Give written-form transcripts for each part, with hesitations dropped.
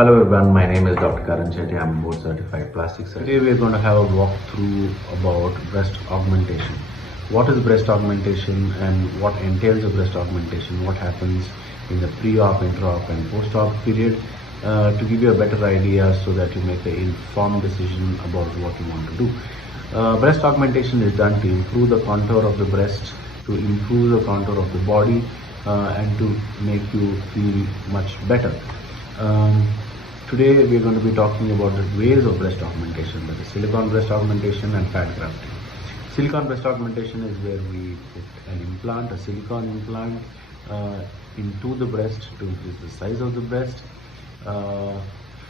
Hello everyone, my name is Dr. Karan Chetty. I'm a board certified plastic surgeon. Today we are going to have a walkthrough about breast augmentation. What is breast augmentation and what entails of breast augmentation? What happens in the pre-op, intra-op and post-op period to give you a better idea so that you make an informed decision about what you want to do. Breast augmentation is done to improve the contour of the breast, to improve the contour of the body and to make you feel much better. Today we are going to be talking about the ways of breast augmentation, that is silicone breast augmentation and fat grafting. Silicone breast augmentation is where we put an implant, a silicone implant into the breast to increase the size of the breast.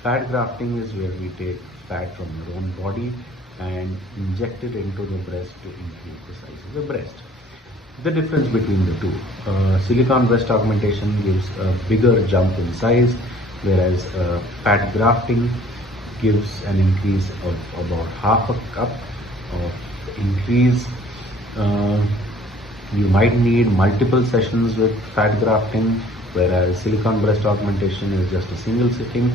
Fat grafting is where we take fat from your own body and inject it into the breast to increase the size of the breast. The difference between the two, silicone breast augmentation gives a bigger jump in size, whereas fat grafting gives an increase of about half a cup of increase. You might need multiple sessions with fat grafting, whereas silicone breast augmentation is just a single sitting.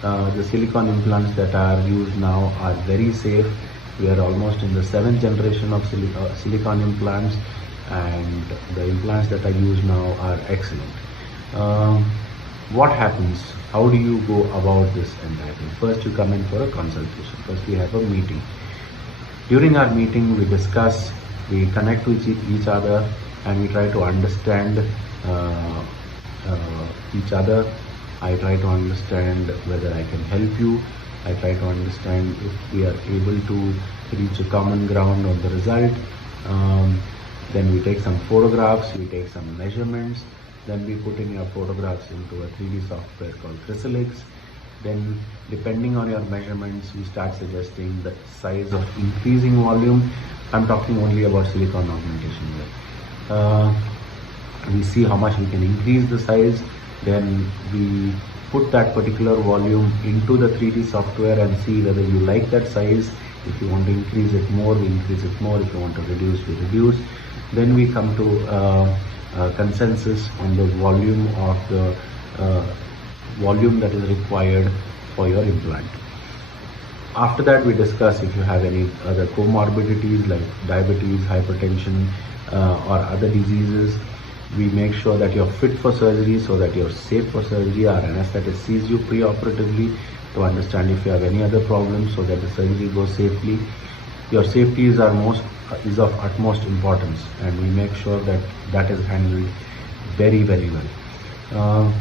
The silicone implants that are used now are very safe. We are almost in the 7th generation of silicone implants, and the implants that are used now are excellent. What happens? How do you go about this entire thing? First, you come in for a consultation. First, we have a meeting. During our meeting, we discuss, we connect with each other, and we try to understand each other. I try to understand whether I can help you. I try to understand if we are able to reach a common ground on the result. Then we take some photographs, we take some measurements. Then we put in your photographs into a 3D software called Chrysalix. Then, depending on your measurements, we start suggesting the size of increasing volume. I'm talking only about silicone augmentation here. We see how much we can increase the size. Then we put that particular volume into the 3D software and see whether you like that size. If you want to increase it more, we increase it more. If you want to reduce, we reduce. Then we come to consensus on the volume of the volume that is required for your implant. After that, we discuss if you have any other comorbidities like diabetes, hypertension or other diseases. We make sure that you're fit for surgery so that you're safe for surgery. Our anesthetist sees you pre-operatively to understand if you have any other problems so that the surgery goes safely. Your safety is of utmost importance, and we make sure that that is handled very, very well.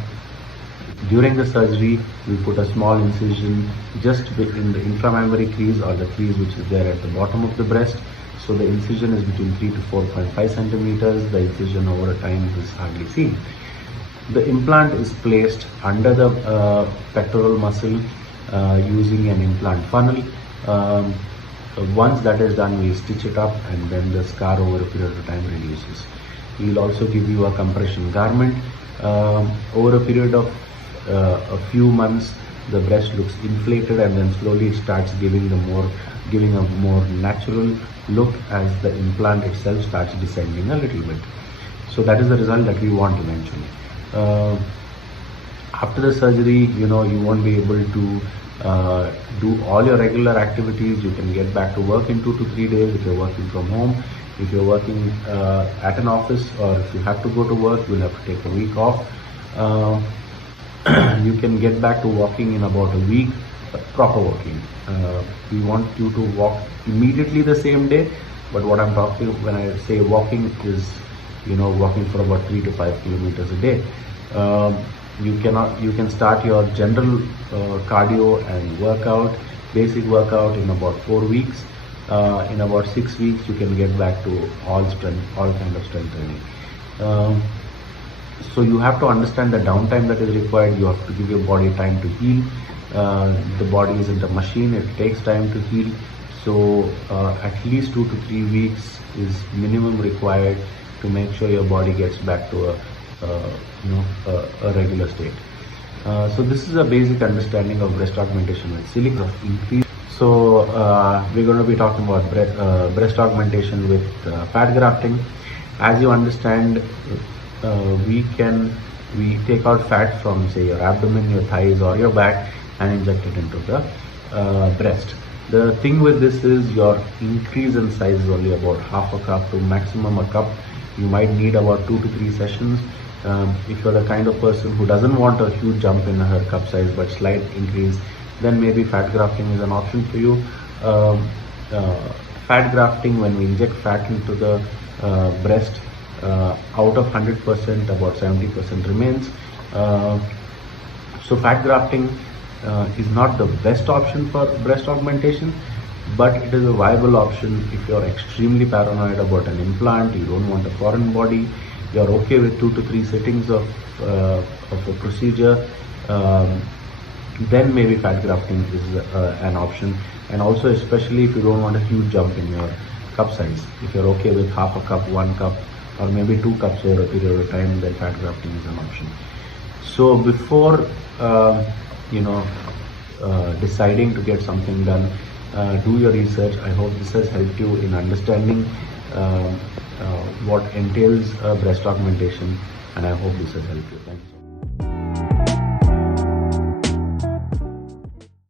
During the surgery, we put a small incision just in the intramammary crease or the crease which is there at the bottom of the breast. So the incision is between 3 to 4.5 centimeters. The incision over time is hardly seen. The implant is placed under the pectoral muscle using an implant funnel. Once that is done, we stitch it up, and then the scar over a period of time reduces. We will also give you a compression garment. Over a period of a few months, the breast looks inflated, and then slowly it starts giving a more natural look as the implant itself starts descending a little bit. So that is the result that we want eventually. After the surgery, you won't be able to do all your regular activities. You can get back to work in 2 to 3 days if you're working from home. If you're working at an office, or if you have to go to work, you'll have to take a week off. You can get back to walking in about a week, proper walking. We want you to walk immediately the same day, but what I'm talking when I say walking is, walking for about 3 to 5 kilometers a day. You can start your general cardio and workout, basic workout in about 4 weeks. In about 6 weeks, you can get back to all kind of strength training. So you have to understand the downtime that is required. You have to give your body time to heal. The body isn't a machine; it takes time to heal. So at least 2 to 3 weeks is minimum required to make sure your body gets back to a regular state. So this is a basic understanding of breast augmentation with silicone increase. So we're going to be talking about breast augmentation with fat grafting. As you understand, we can we take out fat from, say, your abdomen, your thighs, or your back and inject it into the breast. The thing with this is your increase in size is only about half a cup to maximum a cup. You might need about 2 to 3 sessions. If you're the kind of person who doesn't want a huge jump in her cup size but slight increase, then maybe fat grafting is an option for you. Fat grafting, when we inject fat into the breast, out of 100%, about 70% remains. So fat grafting is not the best option for breast augmentation, but it is a viable option if you're extremely paranoid about an implant, you don't want a foreign body, you're okay with 2 to 3 sittings of a procedure, then maybe fat grafting is an option. And also, especially if you don't want a huge jump in your cup size, if you're okay with half a cup, 1 cup, or maybe 2 cups over a period of time, then fat grafting is an option. So before deciding to get something done, do your research. I hope this has helped you in understanding what entails breast augmentation, and I hope this has helped you. Thank you so much.